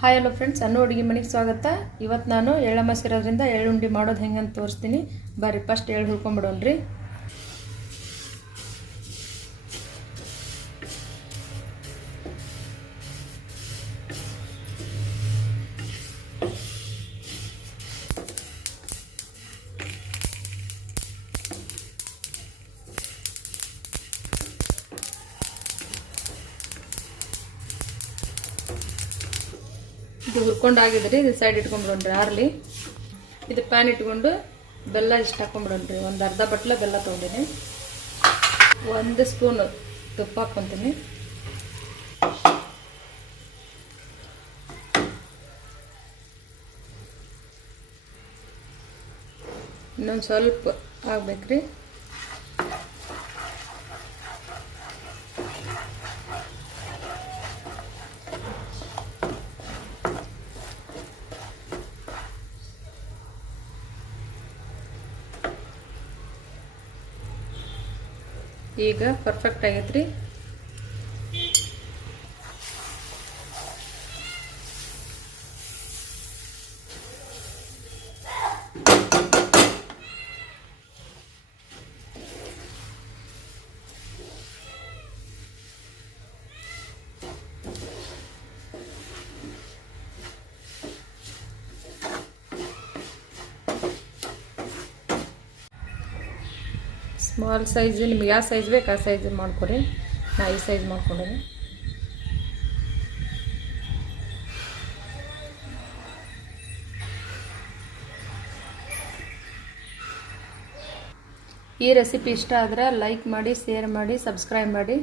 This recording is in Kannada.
ಹಾಯ್ ಹಲೋ ಫ್ರೆಂಡ್ಸ್, ಅನ್ನು ಅಡುಗೆ ಮನೆಗೆ ಸ್ವಾಗತ. ಇವತ್ತು ನಾನು ಎಳ್ಳಮಾವಾಸ್ಯೆ ಇರೋದ್ರಿಂದ ಎಳ್ಳುಂಡಿ ಮಾಡೋದು ಹೆಂಗೆ ಅಂತ ತೋರಿಸ್ತೀನಿ. ಬರ್ರಿ ಫಸ್ಟ್ ಎಳ್ಳು ಹುರ್ಕೊಂಬಿಡೋಣ್ರಿ. ಇದು ಹುರ್ಕೊಂಡಾಗಿದ್ರಿ, ಇದು ಸೈಡ್ ಇಟ್ಕೊಂಡ್ಬಿಡೋಣ್ರಿ ಆರ್ಲಿ. ಇದು ಪ್ಯಾನ್ ಇಟ್ಕೊಂಡು ಬೆಲ್ಲ ಇಷ್ಟು ಹಾಕೊಂಡ್ಬಿಡೋಣ್ರಿ. ಒಂದು ಅರ್ಧ ಬಟ್ಲ ಬೆಲ್ಲ ತೊಗೊಂಡಿನಿ. 1 ಸ್ಪೂನ್ ತುಪ್ಪ ಹಾಕ್ಕೊತೀನಿ. ಇನ್ನೊಂದು ಸ್ವಲ್ಪ ಆಗ್ಬೇಕ್ರಿ. ಈಗ ಪರ್ಫೆಕ್ಟ್ ಆಗೈತ್ರಿ. ಸ್ಮಾಲ್ ಸೈಜ್ ನಿಮ್ಗೆ ಯಾವ ಸೈಜ್ ಬೇಕು ಆ ಸೈಜ್ ಮಾಡ್ಕೊರಿ. ನಾ ಈ ಸೈಜ್ ಮಾಡ್ಕೊಂಡೇನೆ. ಈ ರೆಸಿಪಿ ಇಷ್ಟ ಆದ್ರೆ ಲೈಕ್ ಮಾಡಿ, ಶೇರ್ ಮಾಡಿ, ಸಬ್ಸ್ಕ್ರೈಬ್ ಮಾಡಿ.